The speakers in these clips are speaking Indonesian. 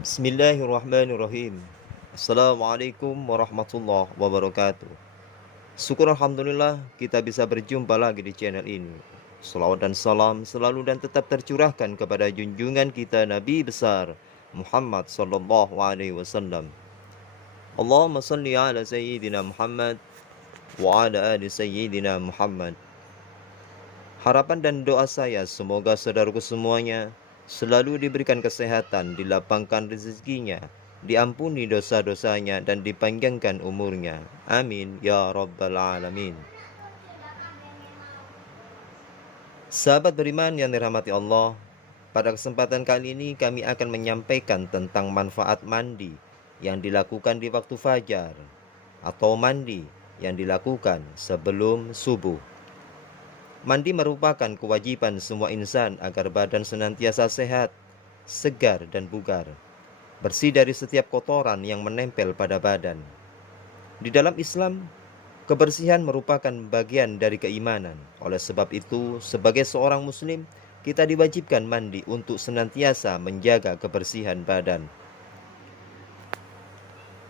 Bismillahirrahmanirrahim. Assalamualaikum warahmatullahi wabarakatuh. Syukur Alhamdulillah kita bisa berjumpa lagi di channel ini. Salawat dan salam selalu dan tetap tercurahkan kepada junjungan kita Nabi besar Muhammad sallallahu alaihi wasallam. Allahumma salli ala sayyidina Muhammad wa ala ali sayyidina Muhammad. Harapan dan doa saya semoga saudaraku semuanya selalu diberikan kesehatan, dilapangkan rezekinya, diampuni dosa-dosanya dan dipanjangkan umurnya. Amin ya rabbal alamin. Sahabat beriman yang dirahmati Allah, pada kesempatan kali ini kami akan menyampaikan tentang manfaat mandi yang dilakukan di waktu fajar atau mandi yang dilakukan sebelum subuh. Mandi merupakan kewajiban semua insan agar badan senantiasa sehat, segar dan bugar, bersih dari setiap kotoran yang menempel pada badan. Di dalam Islam, kebersihan merupakan bagian dari keimanan. Oleh sebab itu, sebagai seorang muslim, kita diwajibkan mandi untuk senantiasa menjaga kebersihan badan.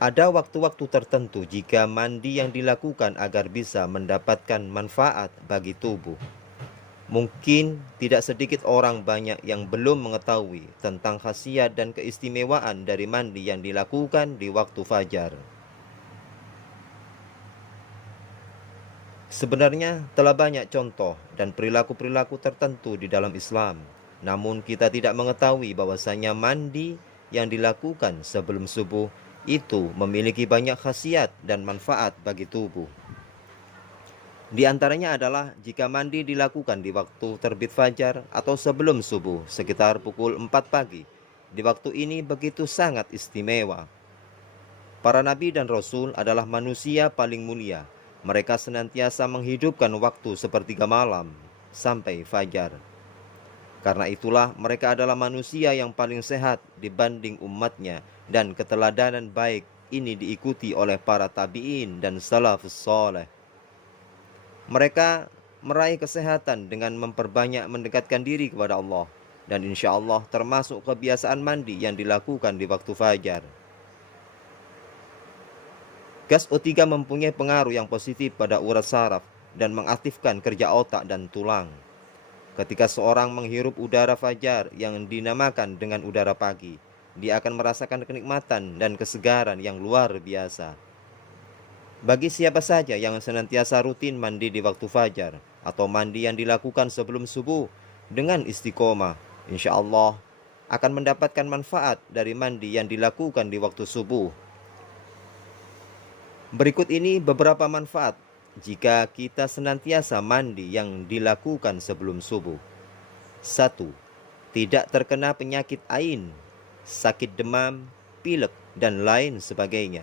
Ada waktu-waktu tertentu jika mandi yang dilakukan agar bisa mendapatkan manfaat bagi tubuh. Mungkin tidak sedikit orang banyak yang belum mengetahui tentang khasiat dan keistimewaan dari mandi yang dilakukan di waktu fajar. Sebenarnya telah banyak contoh dan perilaku-perilaku tertentu di dalam Islam. Namun kita tidak mengetahui bahwasanya mandi yang dilakukan sebelum subuh itu memiliki banyak khasiat dan manfaat bagi tubuh. Di antaranya adalah jika mandi dilakukan di waktu terbit fajar atau sebelum subuh sekitar pukul 4 pagi. Di waktu ini begitu sangat istimewa. Para nabi dan rasul adalah manusia paling mulia. Mereka senantiasa menghidupkan waktu sepertiga malam sampai fajar. Karena itulah mereka adalah manusia yang paling sehat dibanding umatnya, dan keteladanan baik ini diikuti oleh para tabi'in dan salafus saleh. Mereka meraih kesehatan dengan memperbanyak mendekatkan diri kepada Allah, dan insya Allah termasuk kebiasaan mandi yang dilakukan di waktu fajar. Gas O3 mempunyai pengaruh yang positif pada urat saraf dan mengaktifkan kerja otak dan tulang. Ketika seorang menghirup udara fajar yang dinamakan dengan udara pagi, dia akan merasakan kenikmatan dan kesegaran yang luar biasa. Bagi siapa saja yang senantiasa rutin mandi di waktu fajar atau mandi yang dilakukan sebelum subuh dengan istiqomah, insya Allah akan mendapatkan manfaat dari mandi yang dilakukan di waktu subuh. Berikut ini beberapa manfaat jika kita senantiasa mandi yang dilakukan sebelum subuh. 1. Tidak terkena penyakit ain, sakit demam, pilek, dan lain sebagainya.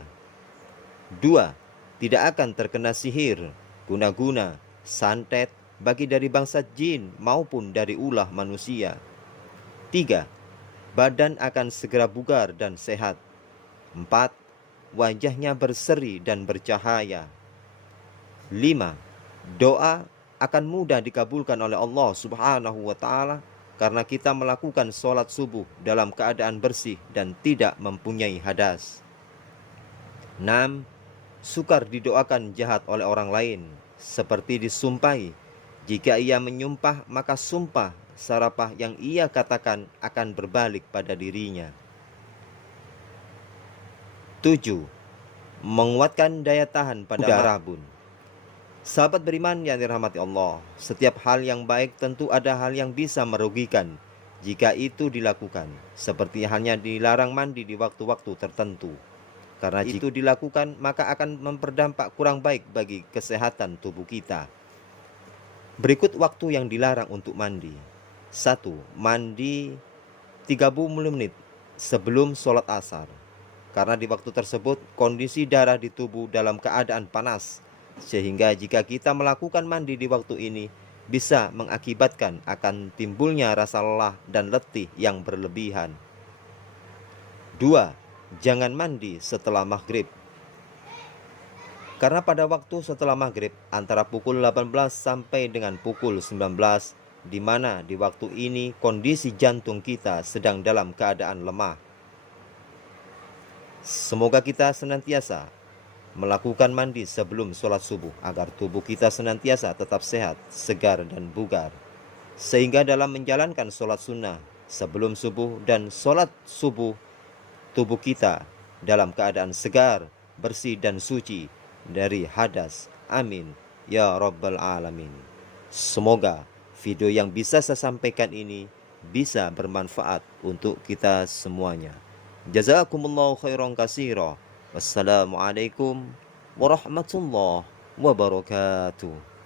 2. Tidak akan terkena sihir, guna-guna, santet, bagi dari bangsa jin maupun dari ulah manusia. 3. Badan akan segera bugar dan sehat. 4. Wajahnya berseri dan bercahaya. 5. Doa akan mudah dikabulkan oleh Allah Subhanahu wa Ta'ala karena kita melakukan sholat subuh dalam keadaan bersih dan tidak mempunyai hadas. 6. Sukar didoakan jahat oleh orang lain, seperti disumpahi. Jika ia menyumpah, maka sumpah sarapah yang ia katakan akan berbalik pada dirinya. 7. Menguatkan daya tahan pada rabun. Sahabat beriman yang dirahmati Allah, setiap hal yang baik tentu ada hal yang bisa merugikan jika itu dilakukan, seperti halnya dilarang mandi di waktu-waktu tertentu. Karena jika itu dilakukan, maka akan berdampak kurang baik bagi kesehatan tubuh kita. Berikut waktu yang dilarang untuk mandi. 1. Mandi 30 menit sebelum sholat asar. Karena di waktu tersebut kondisi darah di tubuh dalam keadaan panas, sehingga jika kita melakukan mandi di waktu ini bisa mengakibatkan akan timbulnya rasa lelah dan letih yang berlebihan. 2. Jangan mandi setelah maghrib. Karena pada waktu setelah maghrib antara pukul 18 sampai dengan pukul 19, di mana di waktu ini kondisi jantung kita sedang dalam keadaan lemah. Semoga kita senantiasa melakukan mandi sebelum sholat subuh agar tubuh kita senantiasa tetap sehat, segar, dan bugar. Sehingga dalam menjalankan sholat sunnah sebelum subuh dan sholat subuh, tubuh kita dalam keadaan segar, bersih, dan suci dari hadas. Amin ya rabbal alamin. Semoga video yang bisa saya sampaikan ini bisa bermanfaat untuk kita semuanya. Jazakumullahu khairan katsira. Wassalamualaikum warahmatullahi wabarakatuh.